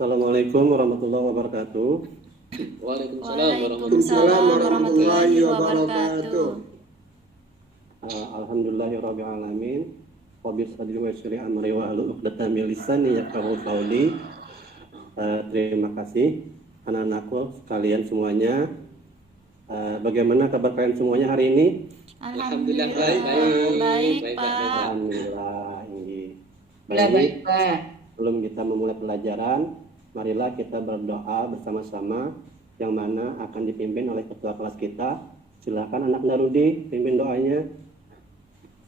Assalamualaikum warahmatullahi wabarakatuh. Waalaikumsalam Waalaikumsalam warahmatullahi wabarakatuh. Alhamdulillahirabbil alamin. Rabbi shalli wa yassir amri wa hlul 'uqdatam min lisani yafqahu qawli. Terima kasih anak-anakku sekalian semuanya. Bagaimana kabar kalian semuanya hari ini? Alhamdulillah Baik, Pak. Alhamdulillah. Baik, Pak. Sebelum kita memulai pelajaran, marilah kita berdoa bersama-sama yang mana akan dipimpin oleh ketua kelas kita. Silakan anak Narudi pimpin doanya.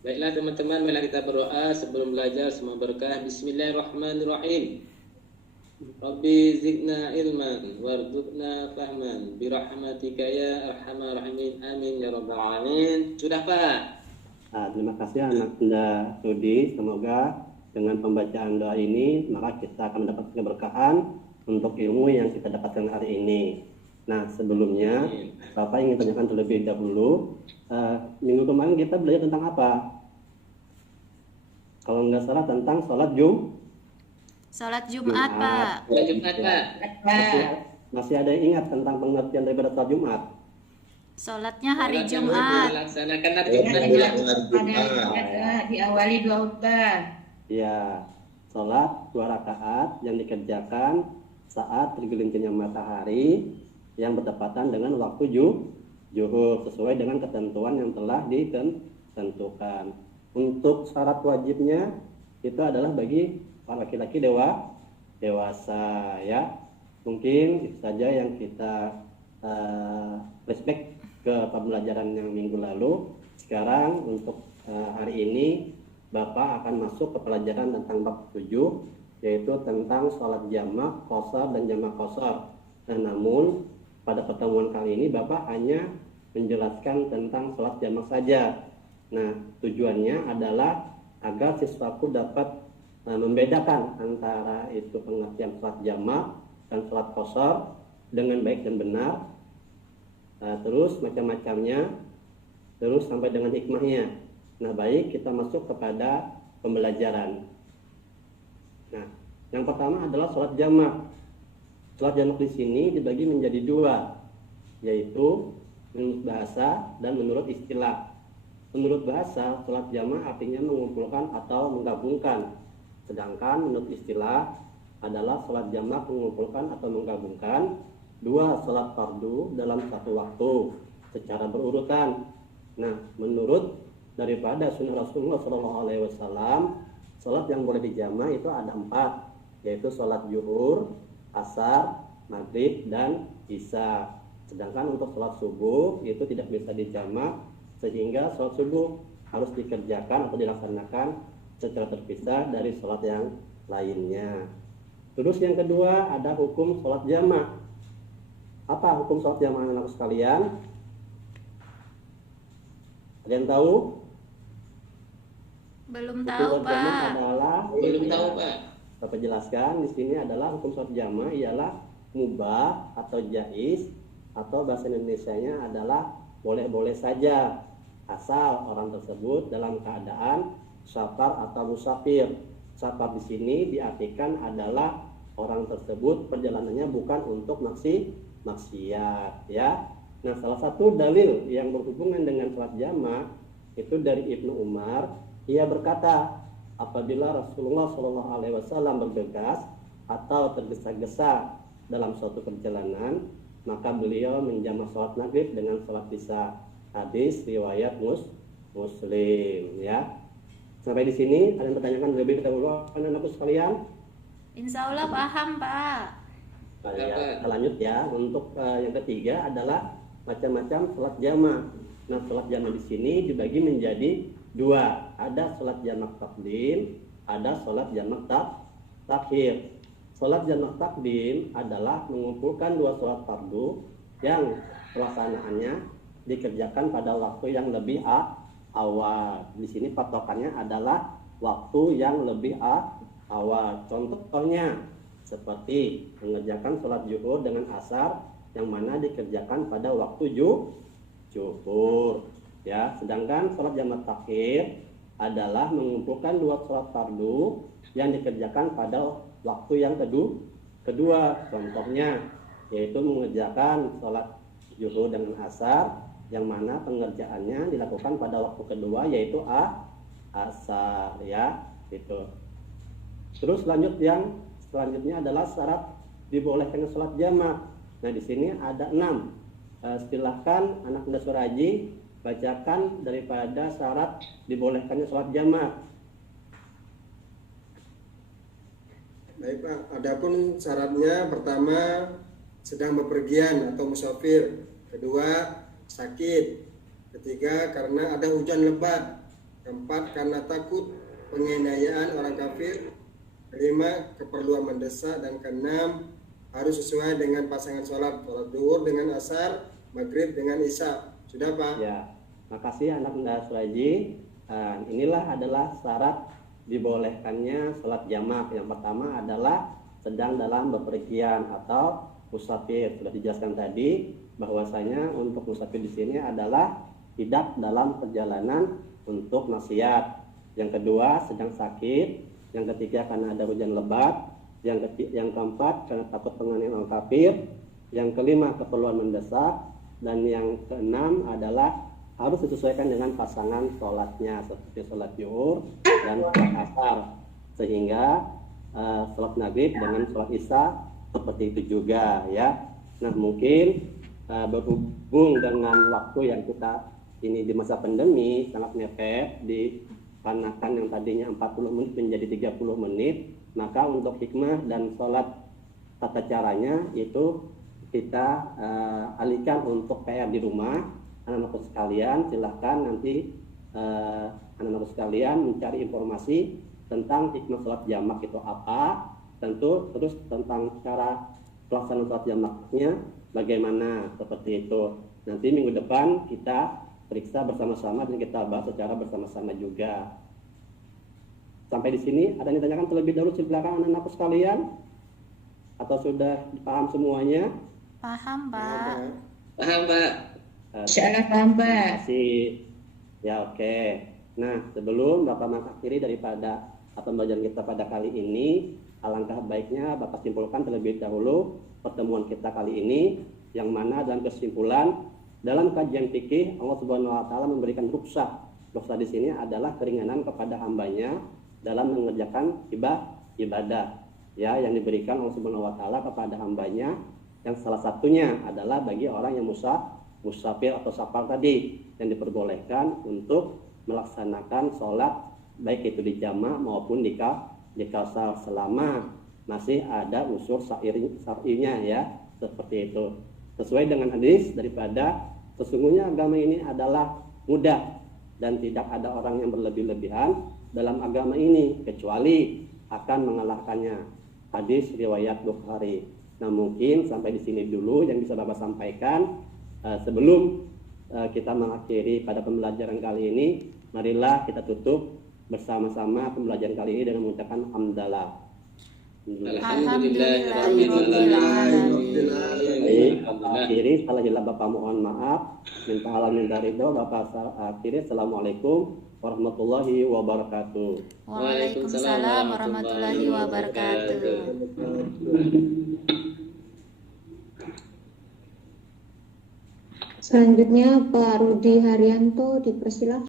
Baiklah teman-teman, marilah kita berdoa sebelum belajar, semua berkah. Bismillahirrahmanirrahim. Rabbi zidna ilman warzuqna fahman birahmatika ya arhamar rahimin. Amin ya rabbal alamin. Sudah, Pak? Terima kasih anak Narudi. Semoga dengan pembacaan doa ini maka kita akan mendapatkan keberkahan untuk ilmu yang kita dapatkan hari ini. Nah, sebelumnya Bapak ingin tanyakan terlebih dahulu, minggu kemarin kita belajar tentang apa? Kalau nggak salah tentang sholat Jumat, Pak. Sholat Jumat, Pak. Masih ada yang ingat tentang pengertian daripada sholat Jumat? Sholatnya hari Sholat yang Jumat. dilaksanakan hari Jumat. Diawali 2 khutbah. Ya, sholat 2 rakaat yang dikerjakan saat tergelincirnya matahari yang bertepatan dengan waktu zuhur sesuai dengan ketentuan yang telah ditentukan. Untuk syarat wajibnya itu adalah bagi para laki-laki dewasa ya. Mungkin itu saja yang kita flashback ke pembelajaran yang minggu lalu. Sekarang untuk hari ini Bapak akan masuk ke pelajaran tentang bab 7, yaitu tentang sholat jamak qashar dan jamak qashar. Namun pada pertemuan kali ini Bapak hanya menjelaskan tentang sholat jamak saja. Nah, tujuannya adalah agar siswaku dapat membedakan antara itu pengertian sholat jamak dan sholat qashar dengan baik dan benar. Terus macam-macamnya, terus sampai dengan hikmahnya. Nah, baik, kita masuk kepada pembelajaran. Nah, yang pertama adalah sholat jamak. Sholat jamak di sini dibagi menjadi 2, yaitu menurut bahasa dan menurut istilah. Menurut bahasa, sholat jamak artinya mengumpulkan atau menggabungkan. Sedangkan menurut istilah adalah sholat jamak mengumpulkan atau menggabungkan 2 sholat fardu dalam satu waktu secara berurutan. Nah, menurut daripada sunnah Rasulullah SAW, sholat yang boleh dijamak itu ada 4, yaitu sholat zuhur, asar, maghrib, dan isya. Sedangkan untuk sholat subuh itu tidak bisa dijamak, sehingga sholat subuh harus dikerjakan atau dilaksanakan secara terpisah dari sholat yang lainnya. Terus yang kedua ada hukum sholat jamak. Apa hukum sholat jamak anak-anak sekalian? Ada yang tahu? Belum tahu, Pak. Belum tahu, Pak. Bapak jelaskan di sini adalah hukum sholat jamak ialah mubah atau jaiz, atau bahasa Indonesianya adalah boleh-boleh saja asal orang tersebut dalam keadaan safar atau musafir. Safar di sini diartikan adalah orang tersebut perjalanannya bukan untuk maksiat ya. Nah, salah satu dalil yang berhubungan dengan sholat jamak itu dari Ibnu Umar. Ia berkata, apabila Rasulullah SAW bergegas atau tergesa-gesa dalam suatu perjalanan, maka beliau menjamak sholat maghrib dengan sholat isya. Hadis riwayat Muslim ya. Sampai di sini ada yang bertanyakan lebih dahulu anak-anakku sekalian? Insya Allah paham, Pak. Kita lanjut ya. Untuk yang ketiga adalah macam-macam sholat jamak. Nah, sholat jamak di sini dibagi menjadi 2. Ada sholat jamak takdim, ada sholat jamak takhir. Sholat jamak takdim adalah mengumpulkan 2 sholat fardu yang pelaksanaannya dikerjakan pada waktu yang lebih awal. Di sini patokannya adalah waktu yang lebih awal. Contohnya seperti mengerjakan sholat zuhur dengan asar yang mana dikerjakan pada waktu zuhur ya. Sedangkan sholat jamak takhir adalah mengumpulkan 2 sholat fardu yang dikerjakan pada waktu yang kedua. Contohnya yaitu mengerjakan sholat zuhur dengan asar, yang mana pengerjaannya dilakukan pada waktu kedua yaitu asar ya gitu. Terus lanjut yang selanjutnya adalah syarat dibolehkannya sholat jamak. Nah di sini ada 6. Silahkan anak muda Suraji bacakan daripada syarat dibolehkannya sholat jamak. Baik Pak, adapun syaratnya pertama sedang bepergian atau musafir, kedua sakit, ketiga karena ada hujan lebat, keempat karena takut penganiayaan orang kafir, kelima keperluan mendesak, dan keenam harus sesuai dengan pasangan sholat zuhur dengan asar, maghrib dengan isya. Sudah Pak? Ya, makasih anak muda Suraji. Inilah adalah syarat dibolehkannya sholat jamak. Yang pertama adalah sedang dalam bepergian atau musafir. Sudah dijelaskan tadi bahwasanya untuk musafir di sini adalah tidak dalam perjalanan untuk maksiat. Yang kedua sedang sakit. Yang ketiga karena ada hujan lebat. Yang keempat karena takut penganiayaan orang kafir. Yang kelima keperluan mendesak. Dan yang keenam adalah harus disesuaikan dengan pasangan sholatnya, seperti sholat zuhur dan sholat asar, sehingga sholat maghrib dengan sholat isya seperti itu juga ya. Nah mungkin berhubung dengan waktu yang kita ini di masa pandemi sangat mepet, dipanakan yang tadinya 40 menit menjadi 30 menit, maka untuk hikmah dan sholat tata caranya itu kita alihkan untuk PR di rumah. Anak-anak sekalian silahkan nanti anak-anak sekalian mencari informasi tentang hikmah sholat jamak itu apa, tentu terus tentang cara pelaksanaan sholat jamaknya bagaimana, seperti itu. Nanti minggu depan kita periksa bersama-sama dan kita bahas secara bersama-sama juga. Sampai di sini ada yang ditanyakan terlebih dahulu, silakan anak-anak sekalian, atau sudah paham semuanya? Paham, Pak. Paham Pak? Insyaallah paham Pak. Masih ya, oke. Nah sebelum Bapak mengakhiri daripada pembelajaran kita pada kali ini, alangkah baiknya Bapak simpulkan terlebih dahulu pertemuan kita kali ini, yang mana dalam kesimpulan dalam kajian fikih Allah Subhanahu Wa Taala memberikan rukhsah. Rukhsah di sini adalah keringanan kepada hambanya dalam mengerjakan ibadah ya, yang diberikan Allah Subhanahu Wa Taala kepada hambanya, yang salah satunya adalah bagi orang yang musafir atau safar tadi, yang diperbolehkan untuk melaksanakan sholat baik itu di jamak maupun di qasar selama masih ada unsur syar'inya ya, seperti itu. Sesuai dengan hadis daripada sesungguhnya agama ini adalah mudah dan tidak ada orang yang berlebih-lebihan dalam agama ini kecuali akan mengalahkannya. Hadis riwayat Bukhari. Nah mungkin sampai di sini dulu yang bisa Bapak sampaikan. Sebelum kita mengakhiri pada pembelajaran kali ini, marilah kita tutup bersama-sama pembelajaran kali ini dengan mengucapkan hamdalah. Baik, akhiri salah jelas Bapak mohon maaf, minta alamin dari itu Bapak akhiri. Assalamualaikum warahmatullahi wabarakatuh. Waalaikumsalam warahmatullahi wabarakatuh. Selanjutnya Pak Rudi Haryanto dipersilakan.